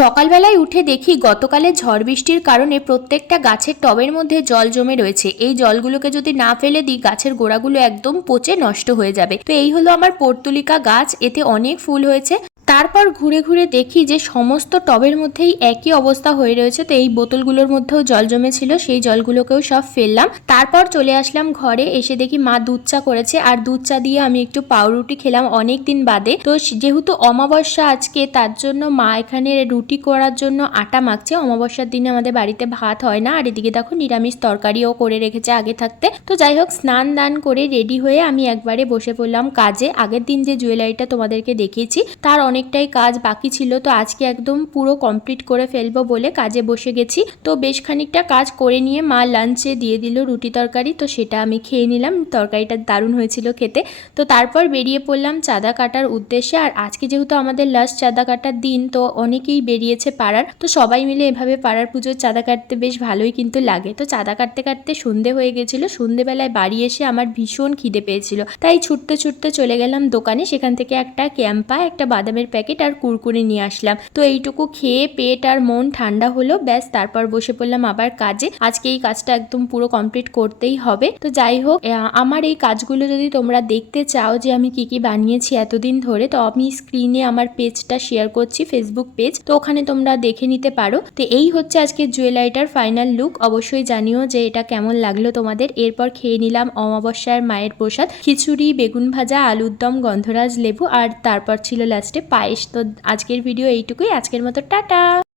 সকালবেলায় উঠে দেখি গতকালের ঝড় বৃষ্টির কারণে প্রত্যেকটা গাছের টবের মধ্যে জল জমে রয়েছে। এই জলগুলোকে যদি না ফেলে দিই গাছের গোড়াগুলো একদম পচে নষ্ট হয়ে যাবে। তো এই হলো আমার পর্তুলিকা গাছ, এতে অনেক ফুল হয়েছে। তারপর ঘুরে ঘুরে দেখি যে সমস্ত টবের মধ্যেই একই অবস্থা হয়ে রয়েছে। তো এই বোতলগুলোর মধ্যেও জল জমেছিল, সেই জলগুলোকেও সব ফেললাম। তারপর চলে আসলাম ঘরে, এসে দেখি মা দুধ চা করেছে, আর দুধ চা দিয়ে আমি একটু পাউরুটি খেলাম অনেক দিন বাদে। তো যেহেতু অমাবস্যা আজকে, তার জন্য মা এখানে রুটি করার জন্য আটা মাখছে। অমাবস্যার দিনে আমাদের বাড়িতে ভাত হয় না, আর এদিকে দেখো নিরামিষ তরকারিও করে রেখেছে আগে থাকতে। তো যাই হোক, স্নান দান করে রেডি হয়ে আমি একবারে বসে পড়লাম কাজে। আগের দিন যে জুয়েলারিটা তোমাদেরকে দেখিয়েছি তার অনেকটাই কাজ বাকি ছিল, তো আজকে একদম পুরো কমপ্লিট করে ফেলবো বলে কাজে বসে গেছি। তো বেশ খানিকটা কাজ করে নিয়ে মা লাঞ্চে দিয়ে দিল রুটি তরকারি, তো সেটা আমি খেয়ে নিলাম। তরকারিটা দারুণ হয়েছিল খেতে। তো তারপর বেরিয়ে পড়লাম চাঁদা কাটার উদ্দেশ্যে। আর আজকে যেহেতু আমাদের লাস্ট চাঁদা কাটার দিন, তো অনেকেই বেরিয়েছে পাড়ার, তো সবাই মিলে এভাবে পাড়ার পুজোর চাঁদা কাটতে বেশ ভালোই কিন্তু লাগে। তো চাঁদা কাটতে কাটতে সন্ধে হয়ে গেছিল। সন্ধেবেলায় বাড়ি এসে আমার ভীষণ খিদে পেয়েছিল, তাই ছুটতে ছুটতে চলে গেলাম দোকানে। সেখান থেকে একটা ক্যাম্পা, একটা বাদামের প্যাকেট আর কুরকুরে নিয়ে আসলাম। তো এইটুকু খেয়ে পেট আর মন ঠান্ডা হলো, ব্যাস তারপর বসে পড়লাম আবার কাজে। আজকে এই কাজটা একদম পুরো কমপ্লিট করতেই হবে। তো যাই হোক, আমার এই কাজগুলো যদি তোমরা দেখতে চাও যে আমি কি কি বানিয়েছি এতদিন ধরে, তো আমি স্ক্রিনে আমার পেজটা শেয়ার করছি, ফেসবুক পেজ, তো ওখানে তোমরা দেখে নিতে পারো। তো এই হচ্ছে আজকে জুয়েলারিটার ফাইনাল লুক। অবশ্যই জানিও যে এটা কেমন লাগলো তোমাদের। এরপর খেয়ে নিলাম অমাবস্যার মায়ের প্রসাদ, খিচুড়ি, বেগুন ভাজা, আলুর দম, গন্ধরাজ লেবু, আর তারপর ছিল লাস্টে পায়েস। তো আজকের ভিডিও এইটুকুই, আজকের মতো টাটা।